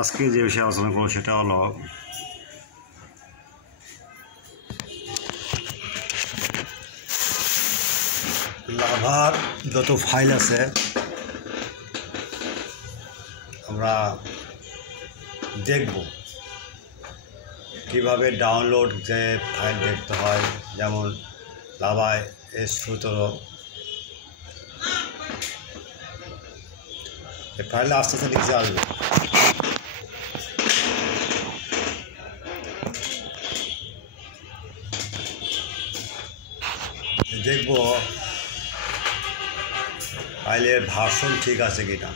আজকে যে বিষয়ে আলোচনা করব সেটা হলো লাভার যত ফাইল আছে আমরা দেখব কিভাবে ডাউনলোড যে ফাইল দেখতে হয়, যেমন লাভায় S17 এই ফাইলটা আস্তে আস্তে নিচে আসবে। দেখব ফাইলের ভার্সন ঠিক আছে কিনা।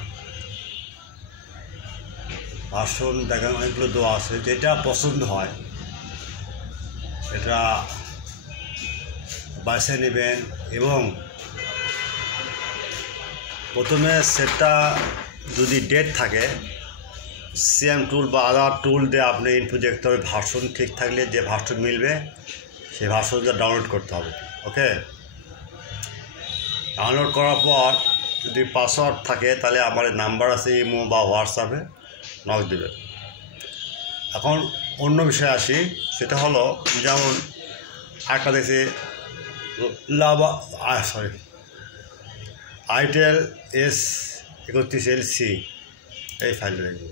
ভার্সন দেখেন অনেকগুলো দেওয়া আছে, যেটা পছন্দ হয় সেটা বাছে নেবেন এবং প্রথমে সেটটা যদি ডেট থাকে সিএম টুল বা আদার টুল দিয়ে আপনি ইনপুট দেখতে হবে। ভার্সন ঠিক থাকলে যে ভার্সন মিলবে সেই ভার্সনটা ডাউনলোড করতে হবে। ওকে, ডাউনলোড করার পর যদি পাসওয়ার্ড থাকে তাহলে আমার নাম্বার আছে ইমো বা হোয়াটসঅ্যাপে নক দেবে। এখন অন্য বিষয়ে আসি, সেটা হলো যেমন একটা দেখছি আইটেল S31LC এই ফাইলটা দেখব।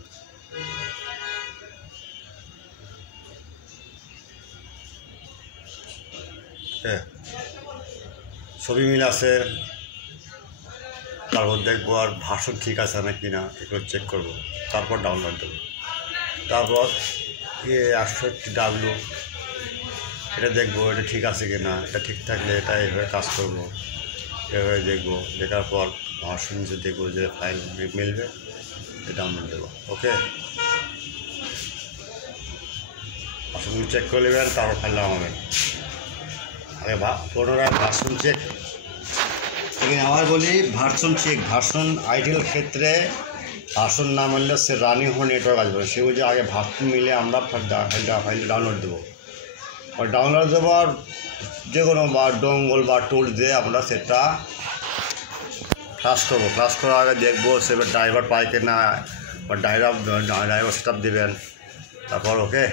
ছবি মিল আছে, তারপর দেখবো আর ভার্সন ঠিক আছে না কি না এগুলো চেক করব, তারপর ডাউনলোড দেবো। তারপর 68W এটা দেখবো এটা ঠিক আছে কি না, এটা ঠিক থাকলে এটা এইভাবে কাজ করবো, এভাবে দেখবো। দেখার পর ভার্সন যে দেখবো যে ফাইল মিলবে ডাউনলোড দেবো। ওকে, ভার্সন চেক করে নেবেন, তারপর ফাইল নামাবেন। আগে পুনরায় ভার্সন চেক এখানে আবার বলি, ভার্সন চেক। ভার্সন আইটেল ক্ষেত্রে ভার্সন না মানলে সে রানিং হয়ে নেটওয়ার্ক আসবে, সে বুঝে আগে ভার্সন মিলে আমরা ফাইলটা ডাউনলোড দেবো। আর ডাউনলোড দেওয়ার যে কোনো বা ডঙ্গল বা টুল দিয়ে আমরা সেটা ফ্লাশ করবো। ফ্লাশ করার আগে দেখবো সে ড্রাইভার পায় কি না, বা ড্রাইভার সেট আপ দেবেন। তারপর ওকে